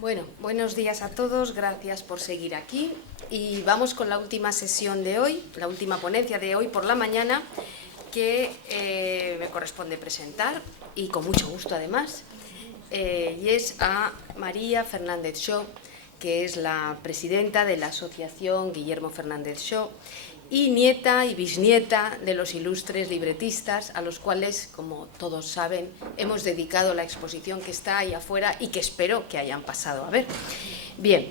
Bueno, buenos días a todos, gracias por seguir aquí y vamos con la última sesión de hoy, la última ponencia de hoy por la mañana que me corresponde presentar y con mucho gusto además, y es a María Fernández Shaw, que es la presidenta de la Asociación Guillermo Fernández Shaw y nieta y bisnieta de los ilustres libretistas a los cuales, como todos saben, hemos dedicado la exposición que está ahí afuera y que espero que hayan pasado a ver. Bien,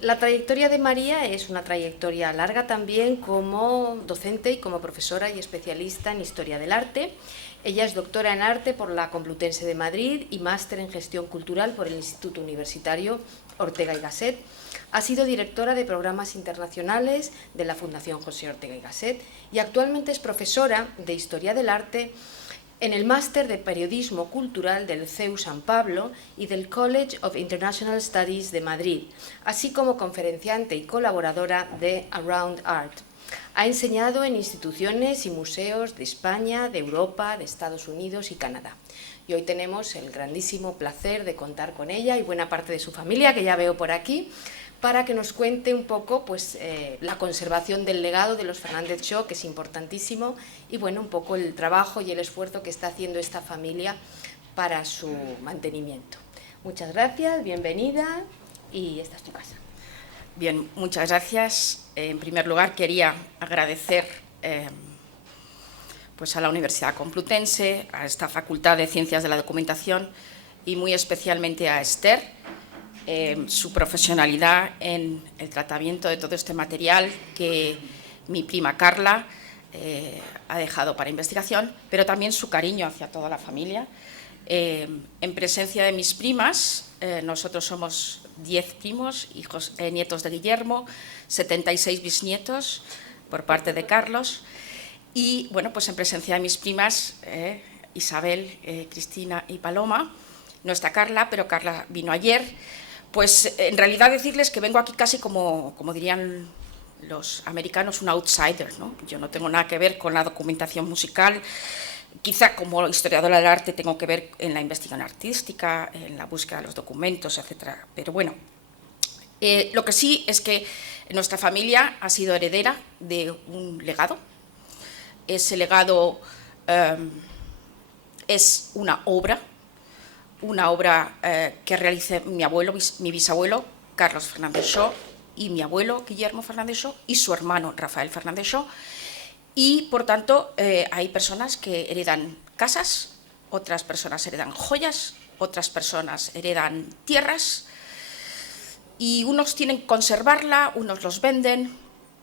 la trayectoria de María es una trayectoria larga también como docente y como profesora y especialista en Historia del Arte. Ella es doctora en Arte por la Complutense de Madrid y máster en Gestión Cultural por el Instituto Universitario Ortega y Gasset. Ha sido directora de programas internacionales de la Fundación José Ortega y Gasset y actualmente es profesora de Historia del Arte en el máster de Periodismo Cultural del CEU San Pablo y del College of International Studies de Madrid, así como conferenciante y colaboradora de Around Art. Ha enseñado en instituciones y museos de España, de Europa, de Estados Unidos y Canadá. Y hoy tenemos el grandísimo placer de contar con ella y buena parte de su familia, que ya veo por aquí, para que nos cuente un poco pues, la conservación del legado de los Fernández Shaw, que es importantísimo, y bueno, un poco el trabajo y el esfuerzo que está haciendo esta familia para su mantenimiento. Muchas gracias, bienvenida, y esta es tu casa. Bien, muchas gracias. En primer lugar, quería agradecer pues a la Universidad Complutense, a esta Facultad de Ciencias de la Documentación y muy especialmente a Esther, su profesionalidad en el tratamiento de todo este material que mi prima Carla ha dejado para investigación, pero también su cariño hacia toda la familia. En presencia de mis primas, nosotros somos 10 primos, hijos, nietos de Guillermo, 76 bisnietos por parte de Carlos, y bueno, pues en presencia de mis primas, Isabel, Cristina y Paloma, no está Carla, pero Carla vino ayer. Pues en realidad decirles que vengo aquí casi como dirían los americanos, un outsider, ¿no? Yo no tengo nada que ver con la documentación musical, quizá como historiadora del arte tengo que ver en la investigación artística, en la búsqueda de los documentos, etcétera. Pero bueno, lo que sí es que nuestra familia ha sido heredera de un legado. Ese legado es una obra que realicé mi abuelo, mi bisabuelo, Carlos Fernández Shaw, y mi abuelo, Guillermo Fernández Shaw, y su hermano, Rafael Fernández Shaw. Y, por tanto, hay personas que heredan casas, otras personas heredan joyas, otras personas heredan tierras, y unos tienen que conservarla, unos los venden.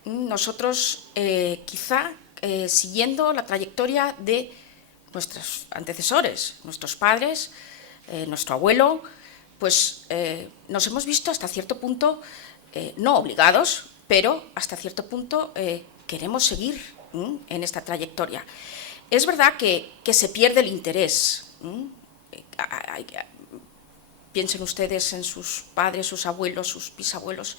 Nosotros, quizá, siguiendo la trayectoria de nuestros antecesores, nuestros padres, nuestro abuelo, pues nos hemos visto hasta cierto punto, no obligados, pero hasta cierto punto queremos seguir en esta trayectoria. Es verdad que se pierde el interés. Piensen ustedes en sus padres, sus abuelos, sus bisabuelos,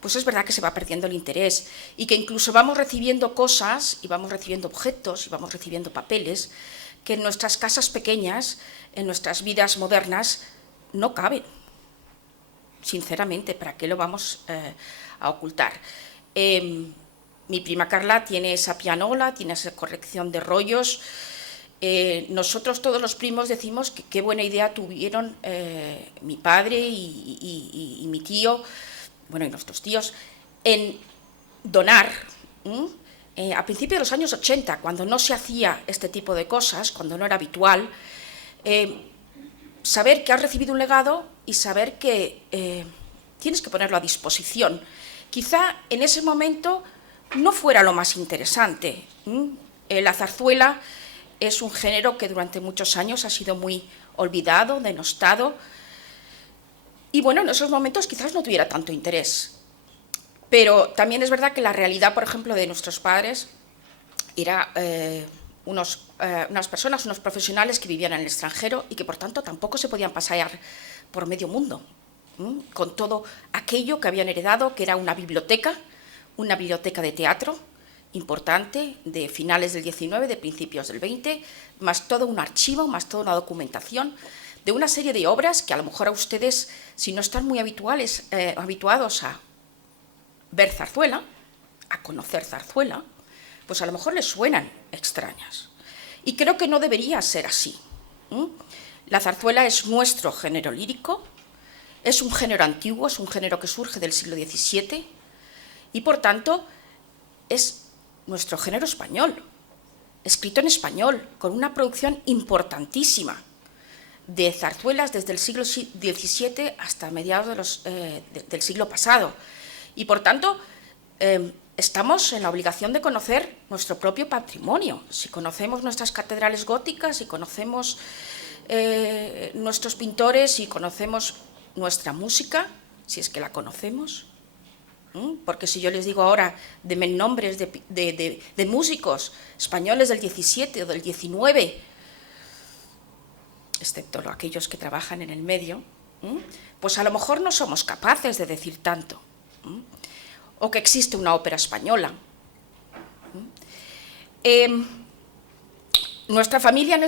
pues es verdad que se va perdiendo el interés y que incluso vamos recibiendo cosas y vamos recibiendo objetos y vamos recibiendo papeles que en nuestras casas pequeñas, en nuestras vidas modernas, no caben. Sinceramente, ¿para qué lo vamos a ocultar? Mi prima Carla tiene esa pianola, tiene esa corrección de rollos. Nosotros todos los primos decimos que qué buena idea tuvieron mi padre y mi tío, bueno, y nuestros tíos, en donar. A principios de los años 80, cuando no se hacía este tipo de cosas, cuando no era habitual, saber que has recibido un legado y saber que tienes que ponerlo a disposición. Quizá en ese momento no fuera lo más interesante. La zarzuela es un género que durante muchos años ha sido muy olvidado, denostado, y bueno, en esos momentos quizás no tuviera tanto interés. Pero también es verdad que la realidad, por ejemplo, de nuestros padres era unas personas, unos profesionales que vivían en el extranjero y que, por tanto, tampoco se podían pasear por medio mundo, con todo aquello que habían heredado, que era una biblioteca de teatro importante de finales del XIX, de principios del XX, más todo un archivo, más toda una documentación de una serie de obras que a lo mejor a ustedes, si no están muy habituados a ver zarzuela, a conocer zarzuela, pues a lo mejor les suenan extrañas. Y creo que no debería ser así. La zarzuela es nuestro género lírico, es un género antiguo, es un género que surge del siglo XVII y, por tanto, es nuestro género español, escrito en español, con una producción importantísima de zarzuelas desde el siglo XVII hasta mediados del siglo pasado. Y, por tanto, estamos en la obligación de conocer nuestro propio patrimonio. Si conocemos nuestras catedrales góticas, si conocemos nuestros pintores, si conocemos nuestra música, si es que la conocemos, porque si yo les digo ahora, denme nombres de músicos españoles del XVII o del XIX, excepto aquellos que trabajan en el medio, pues a lo mejor no somos capaces de decir tanto. O que existe una ópera española. Nuestra familia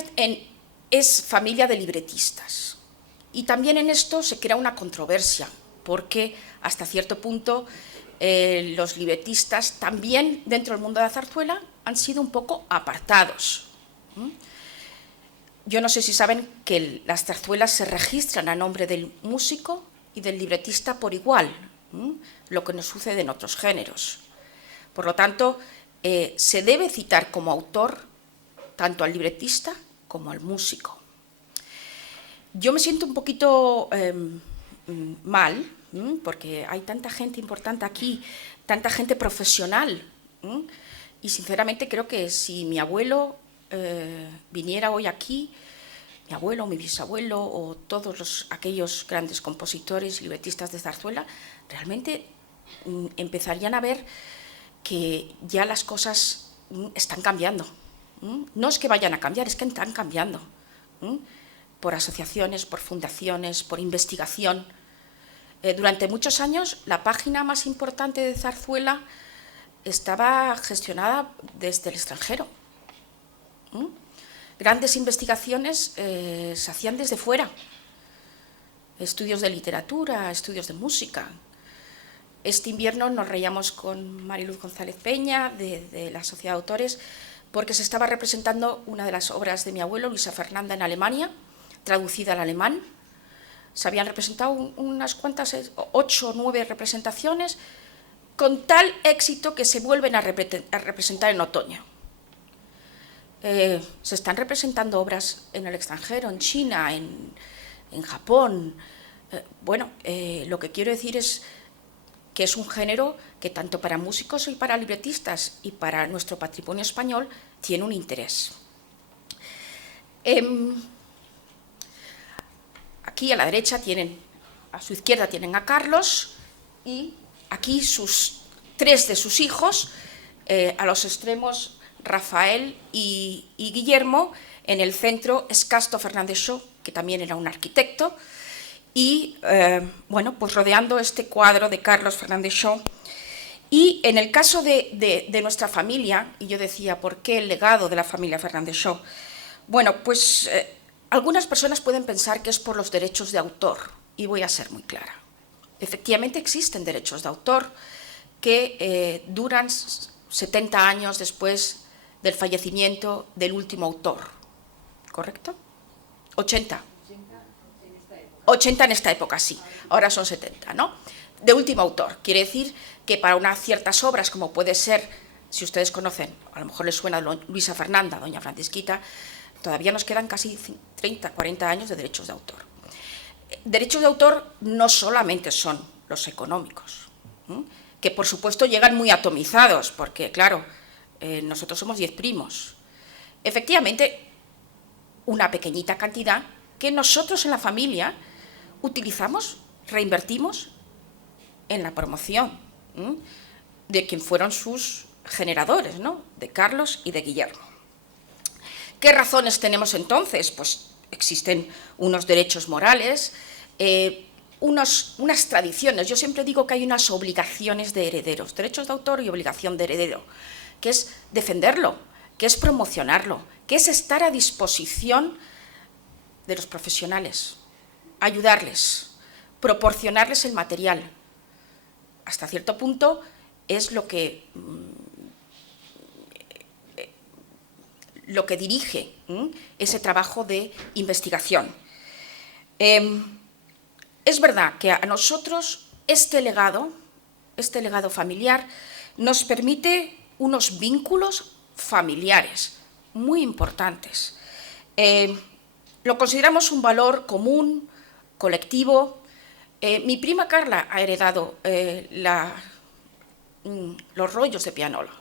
es familia de libretistas y también en esto se crea una controversia porque hasta cierto punto los libretistas también dentro del mundo de la zarzuela han sido un poco apartados. Yo no sé si saben que las zarzuelas se registran a nombre del músico y del libretista por igual, lo que nos sucede en otros géneros. Por lo tanto, se debe citar como autor tanto al libretista como al músico. Yo me siento un poquito mal, porque hay tanta gente importante aquí, tanta gente profesional, y sinceramente creo que si mi abuelo viniera hoy aquí, mi abuelo, mi bisabuelo o todos aquellos grandes compositores y libretistas de zarzuela, realmente empezarían a ver que ya las cosas están cambiando. No es que vayan a cambiar, es que están cambiando. Por asociaciones, por fundaciones, por investigación. Durante muchos años la página más importante de zarzuela estaba gestionada desde el extranjero. Grandes investigaciones se hacían desde fuera, estudios de literatura, estudios de música. Este invierno nos reíamos con Mariluz González Peña de la Sociedad de Autores porque se estaba representando una de las obras de mi abuelo, Luisa Fernanda, en Alemania, traducida al alemán. Se habían representado unas cuantas, 8 o 9 representaciones, con tal éxito que se vuelven a representar en otoño. Se están representando obras en el extranjero, en China, en Japón. Lo que quiero decir es que es un género que tanto para músicos y para libretistas y para nuestro patrimonio español tiene un interés. Aquí a la derecha a su izquierda tienen a Carlos y aquí 3 de sus hijos, a los extremos Rafael y Guillermo, en el centro Escasto Fernández Shaw, que también era un arquitecto, y pues rodeando este cuadro de Carlos Fernández Shaw. Y en el caso de nuestra familia, y yo decía, ¿por qué el legado de la familia Fernández Shaw? Bueno, pues algunas personas pueden pensar que es por los derechos de autor, y voy a ser muy clara. Efectivamente existen derechos de autor que duran 70 años después del fallecimiento del último autor, ¿correcto? 80. 80 en esta época, sí, ahora son 70, ¿no? De último autor, quiere decir que para unas ciertas obras, como puede ser, si ustedes conocen, a lo mejor les suena Luisa Fernanda, Doña Francisquita, todavía nos quedan casi 30, 40 años de derechos de autor. Derechos de autor no solamente son los económicos, que por supuesto llegan muy atomizados, porque claro, nosotros somos 10 primos. Efectivamente, una pequeñita cantidad que nosotros en la familia utilizamos, reinvertimos en la promoción de quien fueron sus generadores, ¿no? De Carlos y de Guillermo. ¿Qué razones tenemos entonces? Pues existen unos derechos morales, unas tradiciones. Yo siempre digo que hay unas obligaciones de herederos, derechos de autor y obligación de heredero, que es defenderlo, que es promocionarlo, que es estar a disposición de los profesionales, ayudarles, proporcionarles el material. Hasta cierto punto es lo que dirige ese trabajo de investigación. Es verdad que a nosotros este legado familiar nos permite unos vínculos familiares muy importantes. Lo consideramos un valor común, colectivo. Mi prima Carla ha heredado los rollos de Pianola.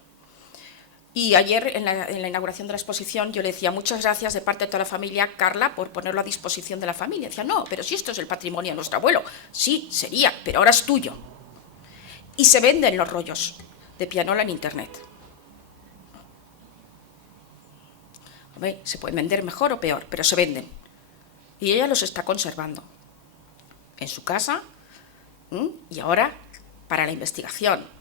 Y ayer, en la inauguración de la exposición, yo le decía muchas gracias de parte de toda la familia, Carla, por ponerlo a disposición de la familia. Decía, no, pero si esto es el patrimonio de nuestro abuelo. Sí, sería, pero ahora es tuyo. Y se venden los rollos de Pianola en Internet. Hombre, se pueden vender mejor o peor, pero se venden. Y ella los está conservando en su casa y ahora para la investigación.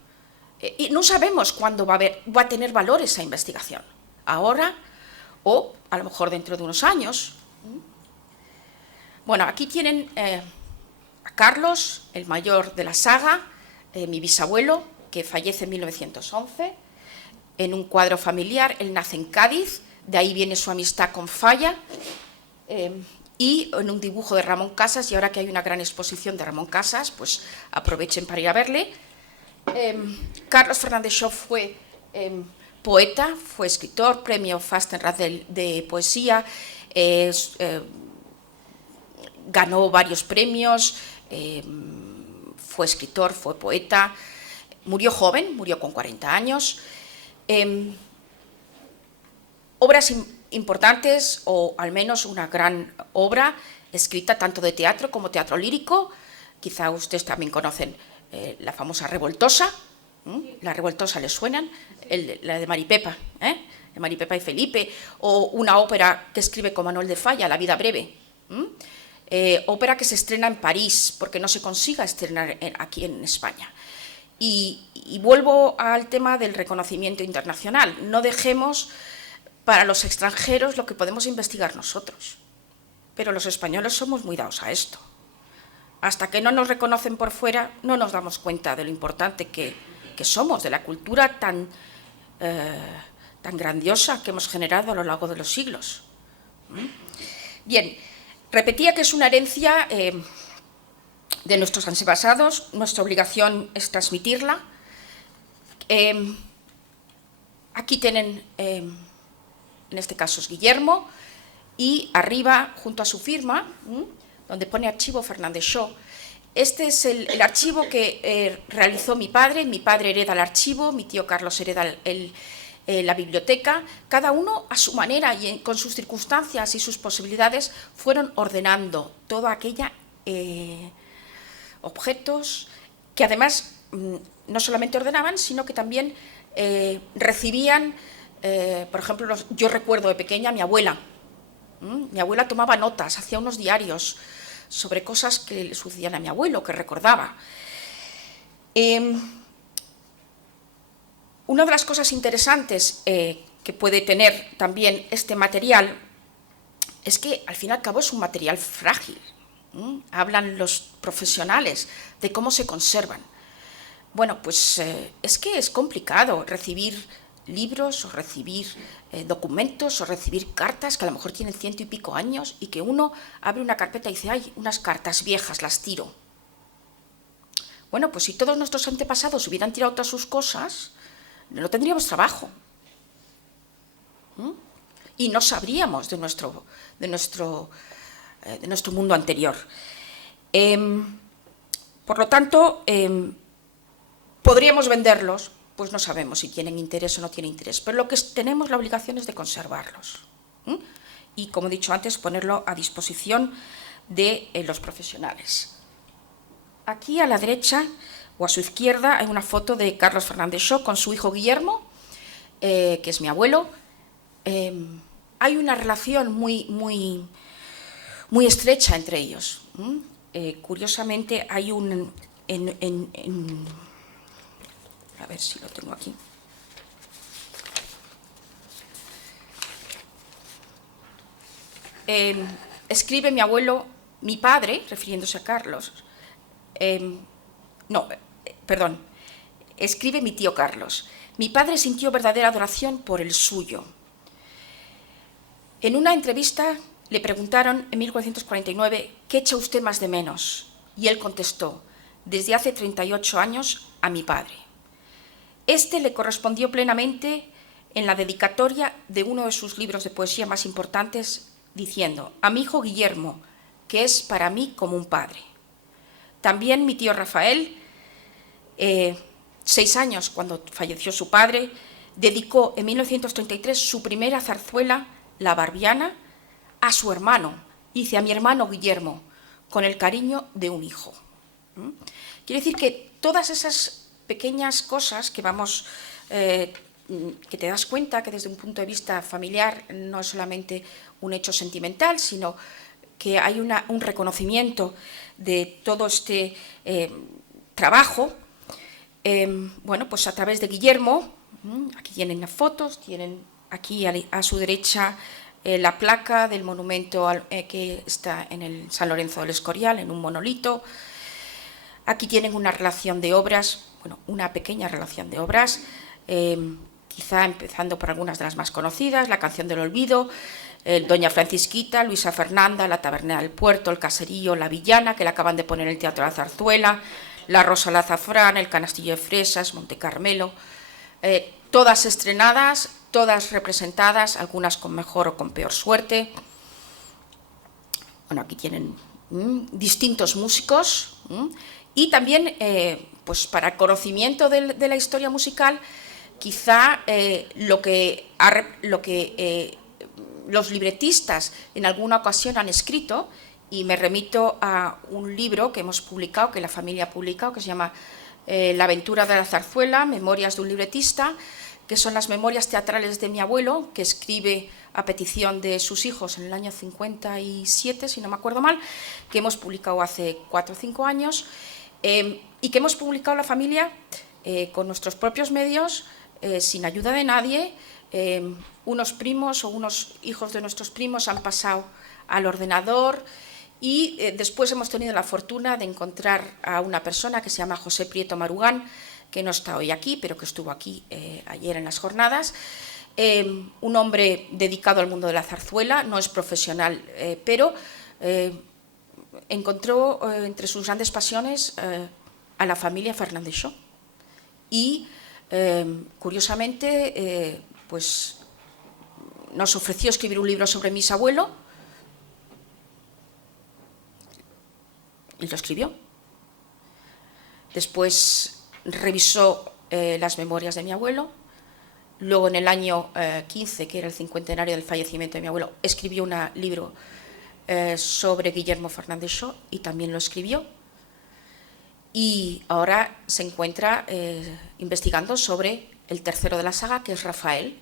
Y no sabemos cuándo va a tener valor esa investigación. Ahora o a lo mejor dentro de unos años. Bueno, aquí tienen a Carlos, el mayor de la saga, mi bisabuelo, que fallece en 1911, en un cuadro familiar. Él nace en Cádiz, de ahí viene su amistad con Falla, y en un dibujo de Ramón Casas, y ahora que hay una gran exposición de Ramón Casas, pues aprovechen para ir a verle. Carlos Fernández Shaw fue poeta, fue escritor, premio Fastenrath de poesía, ganó varios premios, fue escritor, fue poeta, murió joven, murió con 40 años. Obras importantes, o al menos una gran obra, escrita tanto de teatro como teatro lírico. Quizá ustedes también conocen la famosa Revoltosa. La Revoltosa les suenan, la de Maripepa, de Maripepa y Felipe, o una ópera que escribe con Manuel de Falla, La vida breve. Ópera que se estrena en París, porque no se consiga estrenar aquí en España. Y vuelvo al tema del reconocimiento internacional. No dejemos para los extranjeros lo que podemos investigar nosotros. Pero los españoles somos muy dados a esto. Hasta que no nos reconocen por fuera, no nos damos cuenta de lo importante que somos, de la cultura tan grandiosa que hemos generado a lo largo de los siglos. Bien, repetía que es una herencia de nuestros antepasados, nuestra obligación es transmitirla. Aquí tienen, en este caso es Guillermo, y arriba, junto a su firma, donde pone Archivo Fernández Shaw. Este es el archivo que realizó mi padre hereda el archivo, mi tío Carlos hereda la biblioteca. Cada uno a su manera y con sus circunstancias y sus posibilidades fueron ordenando toda aquella objetos que además no solamente ordenaban, sino que también recibían, por ejemplo, yo recuerdo de pequeña a mi abuela. Mi abuela tomaba notas, hacía unos diarios sobre cosas que le sucedían a mi abuelo, que recordaba. Una de las cosas interesantes que puede tener también este material es que, al fin y al cabo, es un material frágil. Hablan los profesionales de cómo se conservan. Bueno, pues es que es complicado recibir libros o recibir documentos o recibir cartas que a lo mejor tienen 100 y pico años y que uno abre una carpeta y dice, ay, unas cartas viejas, las tiro. Bueno, pues si todos nuestros antepasados hubieran tirado todas sus cosas, no tendríamos trabajo. Y no sabríamos de nuestro mundo anterior. Por lo tanto, podríamos venderlos. Pues no sabemos si tienen interés o no tienen interés, pero lo que tenemos la obligación es de conservarlos. Y, como he dicho antes, ponerlo a disposición de los profesionales. Aquí a la derecha o a su izquierda hay una foto de Carlos Fernández Shaw con su hijo Guillermo, que es mi abuelo. Hay una relación muy estrecha entre ellos. Curiosamente hay a ver si lo tengo aquí. escribe mi abuelo, mi padre, refiriéndose a Carlos, escribe mi tío Carlos. Mi padre sintió verdadera adoración por el suyo. En una entrevista le preguntaron en 1949, ¿qué echa usted más de menos? Y él contestó, desde hace 38 años, a mi padre. Este le correspondió plenamente en la dedicatoria de uno de sus libros de poesía más importantes, diciendo, a mi hijo Guillermo, que es para mí como un padre. También mi tío Rafael, 6 años cuando falleció su padre, dedicó en 1933 su primera zarzuela, La Barbiana, a su hermano, dice a mi hermano Guillermo, con el cariño de un hijo. Quiere decir que todas esas pequeñas cosas que vamos, que te das cuenta que desde un punto de vista familiar no es solamente un hecho sentimental, sino que hay un reconocimiento de todo este trabajo, bueno, pues a través de Guillermo, aquí tienen las fotos, tienen aquí a su derecha la placa del monumento que está en el San Lorenzo del Escorial, en un monolito. Aquí tienen una relación de obras, bueno, una pequeña relación de obras, quizá empezando por algunas de las más conocidas, La canción del olvido, Doña Francisquita, Luisa Fernanda, La tabernera del puerto, El caserío, La villana, que la acaban de poner en el Teatro de la Zarzuela, La rosa al azafrán, El canastillo de fresas, Monte Carmelo, todas estrenadas, todas representadas, algunas con mejor o con peor suerte. Bueno, aquí tienen distintos músicos y también, pues para conocimiento de la historia musical, quizá lo que los libretistas en alguna ocasión han escrito, y me remito a un libro que hemos publicado, que la familia ha publicado, que se llama La aventura de la zarzuela, Memorias de un libretista, que son las memorias teatrales de mi abuelo, que escribe a petición de sus hijos en el año 57, si no me acuerdo mal, que hemos publicado hace 4 o 5 años, y que hemos publicado la familia con nuestros propios medios, sin ayuda de nadie. Unos primos o unos hijos de nuestros primos han pasado al ordenador, y después hemos tenido la fortuna de encontrar a una persona que se llama José Prieto Marugán, que no está hoy aquí, pero que estuvo aquí ayer en las jornadas, un hombre dedicado al mundo de la zarzuela, no es profesional, pero encontró entre sus grandes pasiones a la familia Fernández Shaw. Y, curiosamente, pues nos ofreció escribir un libro sobre mi bisabuelo, y lo escribió. Después revisó las memorias de mi abuelo. Luego, en el año 15, que era el cincuentenario del fallecimiento de mi abuelo, escribió un libro sobre Guillermo Fernández Shaw, y también lo escribió. Y ahora se encuentra investigando sobre el tercero de la saga, que es Rafael,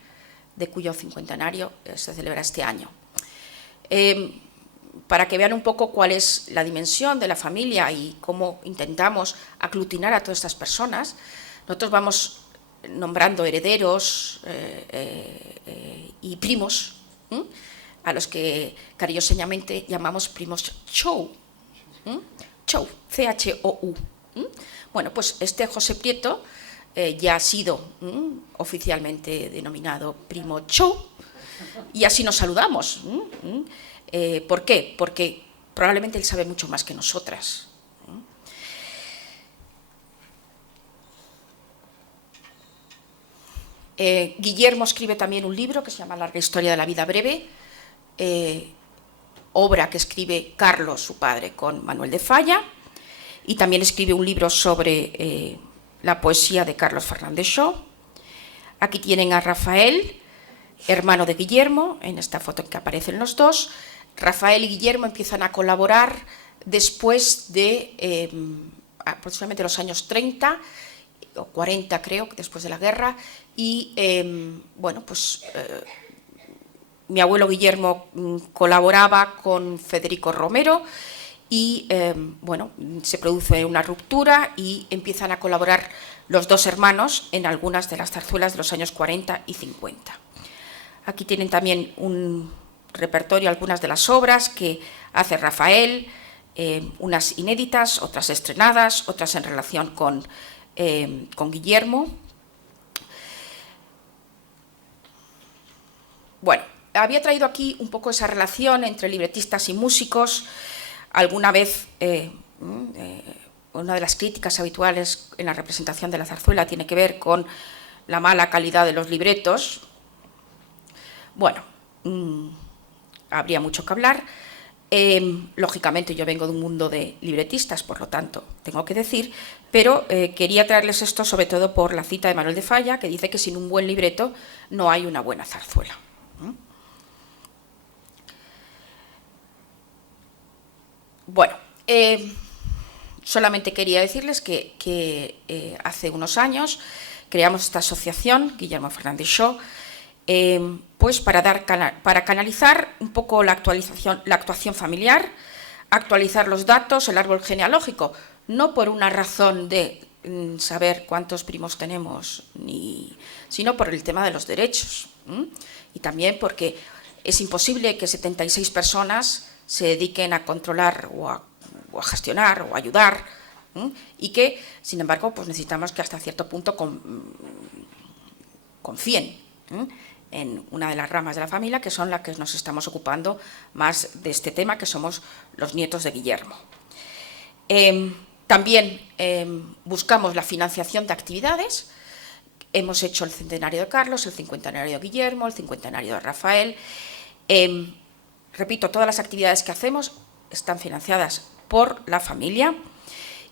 de cuyo cincuentenario se celebra este año. Para que vean un poco cuál es la dimensión de la familia y cómo intentamos aglutinar a todas estas personas, nosotros vamos nombrando herederos y primos, a los que cariñosamente llamamos primos Shaw, Shaw, C-H-O-U. Bueno, pues este José Prieto ya ha sido oficialmente denominado primo Shaw, y así nos saludamos. ¿Por qué? Porque probablemente él sabe mucho más que nosotras. Guillermo escribe también un libro que se llama Larga historia de la vida breve, obra que escribe Carlos, su padre, con Manuel de Falla, y también escribe un libro sobre la poesía de Carlos Fernández Shaw. Aquí tienen a Rafael, hermano de Guillermo, en esta foto en que aparecen los dos. Rafael y Guillermo empiezan a colaborar después de aproximadamente los años 30 o 40, creo, después de la guerra, y bueno, pues mi abuelo Guillermo colaboraba con Federico Romero, y bueno, se produce una ruptura y empiezan a colaborar los dos hermanos en algunas de las zarzuelas de los años 40 y 50. Aquí tienen también repertorio algunas de las obras que hace Rafael, unas inéditas, otras estrenadas, otras en relación con Guillermo. Bueno, había traído aquí un poco esa relación entre libretistas y músicos. Alguna vez una de las críticas habituales en la representación de la zarzuela tiene que ver con la mala calidad de los libretos. Bueno, habría mucho que hablar. Lógicamente yo vengo de un mundo de libretistas, por lo tanto tengo que decir, pero quería traerles esto sobre todo por la cita de Manuel de Falla, que dice que sin un buen libreto no hay una buena zarzuela. Bueno, solamente quería decirles que hace unos años creamos esta asociación, Guillermo Fernández Shaw, pues para canalizar un poco la actuación familiar, actualizar los datos, el árbol genealógico, no por una razón de saber cuántos primos tenemos, sino por el tema de los derechos. Y también porque es imposible que 76 personas se dediquen a controlar o a gestionar o a ayudar, y que, sin embargo, pues necesitamos que hasta cierto punto confíen en una de las ramas de la familia, que son las que nos estamos ocupando más de este tema, que somos los nietos de Guillermo. También buscamos la financiación de actividades. Hemos hecho el centenario de Carlos, el cincuentenario de Guillermo, el cincuentenario de Rafael. Repito, todas las actividades que hacemos están financiadas por la familia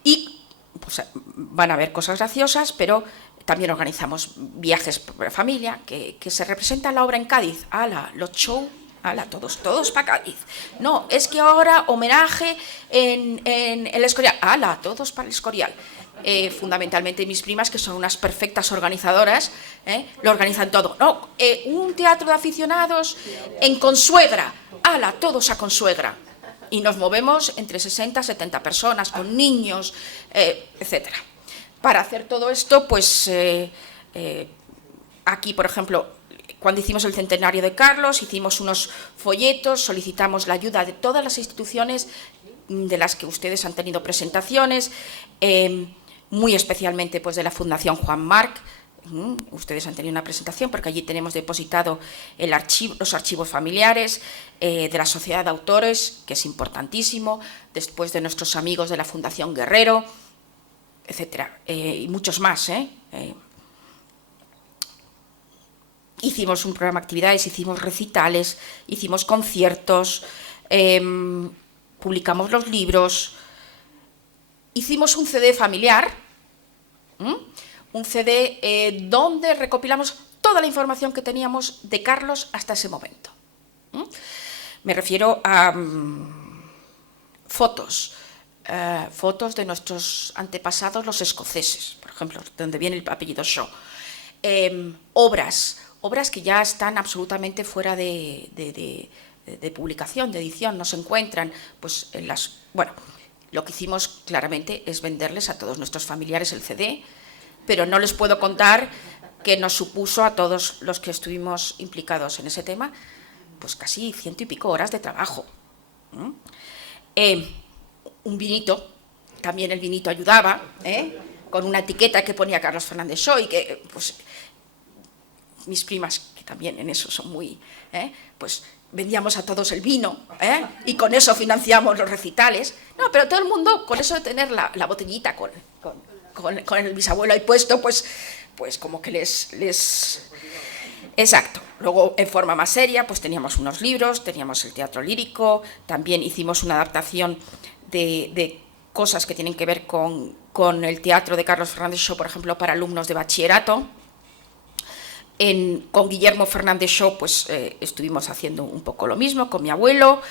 y pues, van a haber cosas graciosas, pero también organizamos viajes por la familia, que se representa la obra en Cádiz. ¡Hala! Los shows, ¡hala! Todos para Cádiz. No, es que ahora homenaje en el Escorial. ¡Hala! Todos para el Escorial. Fundamentalmente mis primas, que son unas perfectas organizadoras, lo organizan todo. No, un teatro de aficionados en Consuegra. ¡Hala! Todos a Consuegra. Y nos movemos entre 60 y 70 personas, con niños, etcétera. Para hacer todo esto, pues aquí, por ejemplo, cuando hicimos el centenario de Carlos, hicimos unos folletos, solicitamos la ayuda de todas las instituciones de las que ustedes han tenido presentaciones, muy especialmente pues, de la Fundación Juan Marc. Ustedes han tenido una presentación porque allí tenemos depositado los archivos familiares, de la Sociedad de Autores, que es importantísimo, después de nuestros amigos de la Fundación Guerrero, etcétera, y muchos más. Hicimos un programa de actividades, hicimos recitales, hicimos conciertos, publicamos los libros, hicimos un CD familiar, un CD donde recopilamos toda la información que teníamos de Carlos hasta ese momento. Me refiero a fotos de nuestros antepasados, los escoceses, por ejemplo, donde viene el apellido Shaw. Obras que ya están absolutamente fuera de publicación, de edición, no se encuentran, pues en las... Bueno, lo que hicimos claramente es venderles a todos nuestros familiares el CD, pero no les puedo contar que nos supuso a todos los que estuvimos implicados en ese tema, pues casi 100 y pico horas de trabajo. Un vinito, también el vinito ayudaba, con una etiqueta que ponía Carlos Fernández Shaw y que, pues, mis primas, que también en eso son muy, pues vendíamos a todos el vino, y con eso financiamos los recitales. No, pero todo el mundo, con eso de tener la botellita con el bisabuelo ahí puesto, pues como que les... Exacto. Luego, en forma más seria, pues teníamos unos libros, teníamos el teatro lírico, también hicimos una adaptación de cosas que tienen que ver con el teatro de Carlos Fernández Shaw, por ejemplo, para alumnos de bachillerato. Con Guillermo Fernández Shaw, pues estuvimos haciendo un poco lo mismo con mi abuelo.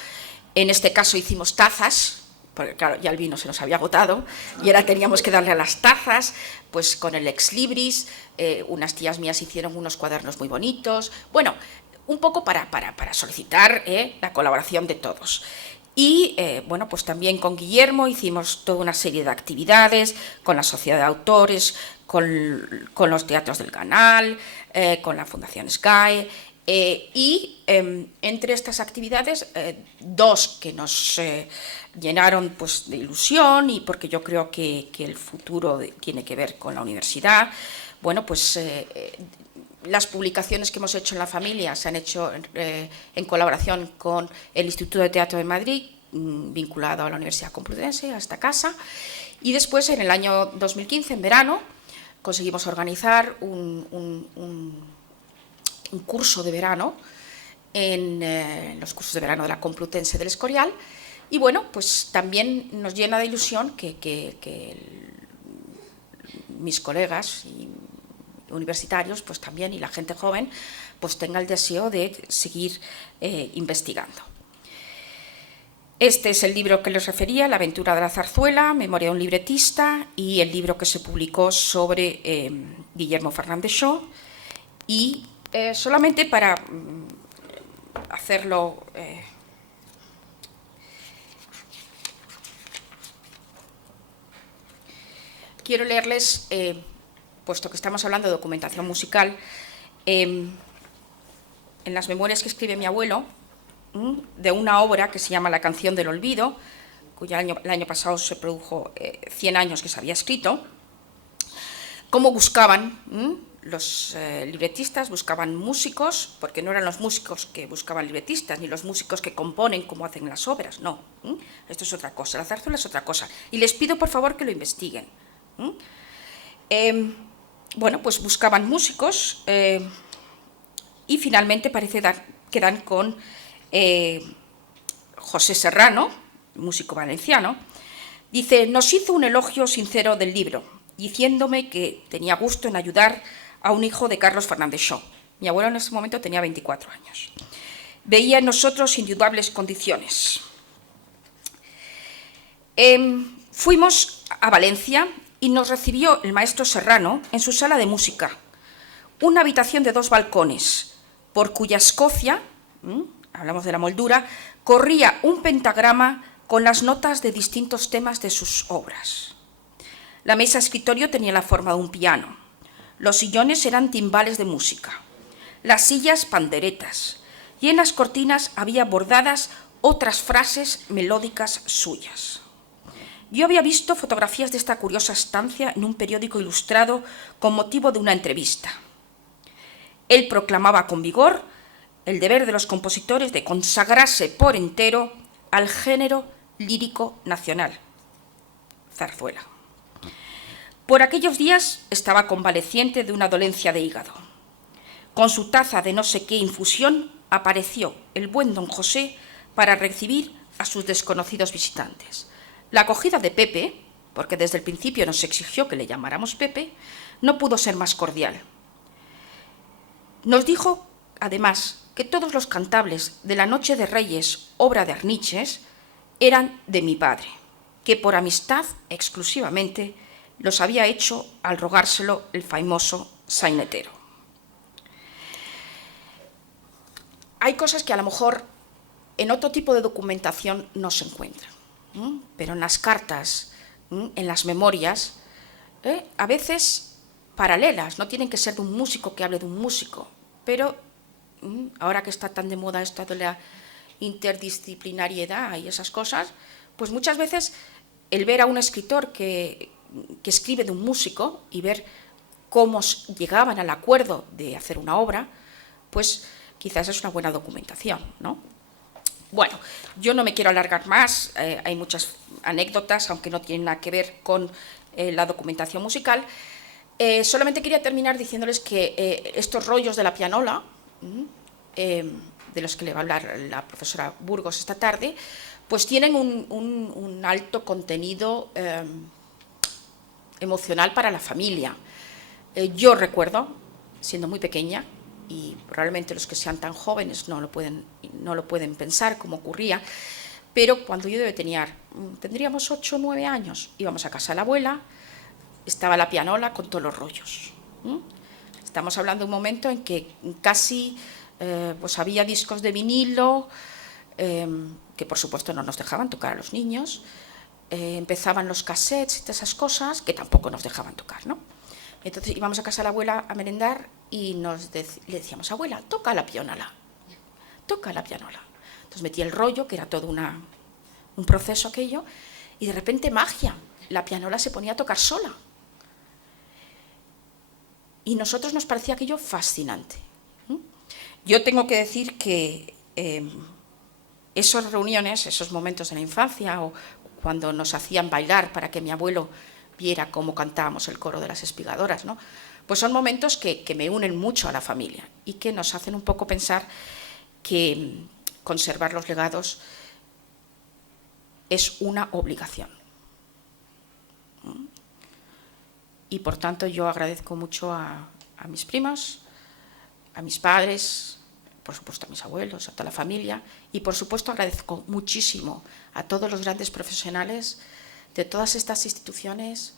En este caso hicimos tazas, porque claro, ya el vino se nos había agotado y ahora teníamos que darle a las tazas, pues con el ex libris. Unas tías mías hicieron unos cuadernos muy bonitos. Bueno, un poco para solicitar la colaboración de todos. Y, bueno, pues también con Guillermo hicimos toda una serie de actividades, con la Sociedad de Autores, con los teatros del Canal, con la Fundación SCAE, Entre estas actividades, dos que nos llenaron pues, de ilusión, y porque yo creo que el futuro tiene que ver con la universidad. Bueno, pues las publicaciones que hemos hecho en la familia se han hecho en colaboración con el Instituto de Teatro de Madrid, vinculado a la Universidad Complutense, a esta casa. Y después, en el año 2015, en verano, conseguimos organizar un curso de verano en los cursos de verano de la Complutense del Escorial. Y bueno, pues también nos llena de ilusión que mis colegas y universitarios, pues también, y la gente joven, pues tenga el deseo de seguir investigando. Este es el libro que les refería, La aventura de la zarzuela, Memoria de un libretista, y el libro que se publicó sobre Guillermo Fernández Shaw. Y solamente para hacerlo quiero leerles, puesto que estamos hablando de documentación musical, en las memorias que escribe mi abuelo, de una obra que se llama La canción del olvido, cuya el año pasado se produjo 100 años que se había escrito, cómo buscaban los libretistas, buscaban músicos, porque no eran los músicos que buscaban libretistas, ni los músicos que componen cómo hacen las obras, no. Esto es otra cosa, la zarzuela es otra cosa. Y les pido, por favor, que lo investiguen. Bueno, pues buscaban músicos y finalmente parece que dan con José Serrano, músico valenciano. Dice: nos hizo un elogio sincero del libro, diciéndome que tenía gusto en ayudar a un hijo de Carlos Fernández Shaw. Mi abuelo en ese momento tenía 24 años. Veía en nosotros indudables condiciones. Fuimos a Valencia y nos recibió el maestro Serrano en su sala de música, una habitación de 2 balcones, por cuya escocia, hablamos de la moldura, corría un pentagrama con las notas de distintos temas de sus obras. La mesa escritorio tenía la forma de un piano. Los sillones eran timbales de música. Las sillas panderetas. Y en las cortinas había bordadas otras frases melódicas suyas. Yo había visto fotografías de esta curiosa estancia en un periódico ilustrado con motivo de una entrevista. Él proclamaba con vigor el deber de los compositores de consagrarse por entero al género lírico nacional, zarzuela. Por aquellos días estaba convaleciente de una dolencia de hígado. Con su taza de no sé qué infusión apareció el buen don José para recibir a sus desconocidos visitantes. La acogida de Pepe, porque desde el principio nos exigió que le llamáramos Pepe, no pudo ser más cordial. Nos dijo, además, que todos los cantables de La Noche de Reyes, obra de Arniches, eran de mi padre, que por amistad exclusivamente los había hecho al rogárselo el famoso sainetero. Hay cosas que a lo mejor en otro tipo de documentación no se encuentran, pero en las cartas, en las memorias, a veces paralelas, no tienen que ser de un músico que hable de un músico, pero ahora que está tan de moda esto de la interdisciplinariedad y esas cosas, pues muchas veces el ver a un escritor que escribe de un músico y ver cómo llegaban al acuerdo de hacer una obra, pues quizás es una buena documentación, ¿no? Bueno, yo no me quiero alargar más, hay muchas anécdotas, aunque no tienen nada que ver con la documentación musical. Solamente quería terminar diciéndoles que estos rollos de la pianola, de los que le va a hablar la profesora Burgos esta tarde, pues tienen un alto contenido emocional para la familia. Yo recuerdo, siendo muy pequeña, y probablemente los que sean tan jóvenes no lo pueden pensar cómo ocurría, pero cuando yo tendríamos 8 o 9 años, íbamos a casa de la abuela, estaba la pianola con todos los rollos. Estamos hablando de un momento en que casi pues había discos de vinilo, que por supuesto no nos dejaban tocar a los niños, empezaban los cassettes y todas esas cosas que tampoco nos dejaban tocar, ¿no? Entonces íbamos a casa de la abuela a merendar y le decíamos, abuela, toca la pianola, toca la pianola. Entonces metí el rollo, que era todo un proceso aquello, y de repente magia, la pianola se ponía a tocar sola. Y a nosotros nos parecía aquello fascinante. Yo tengo que decir que esas reuniones, esos momentos en la infancia, o cuando nos hacían bailar para que mi abuelo viera cómo cantábamos el coro de las espigadoras, ¿no? Pues son momentos que me unen mucho a la familia y que nos hacen un poco pensar que conservar los legados es una obligación. Y por tanto yo agradezco mucho a mis primos, a mis padres, por supuesto a mis abuelos, a toda la familia, y por supuesto agradezco muchísimo a todos los grandes profesionales de todas estas instituciones,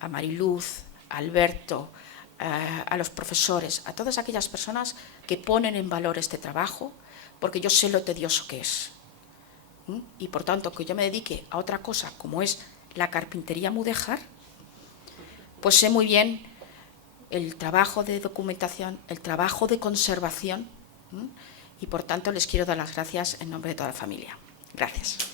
a Mariluz, a Alberto, a los profesores, a todas aquellas personas que ponen en valor este trabajo, porque yo sé lo tedioso que es. Y por tanto, que yo me dedique a otra cosa como es la carpintería mudéjar, pues sé muy bien el trabajo de documentación, el trabajo de conservación, y por tanto les quiero dar las gracias en nombre de toda la familia. Gracias.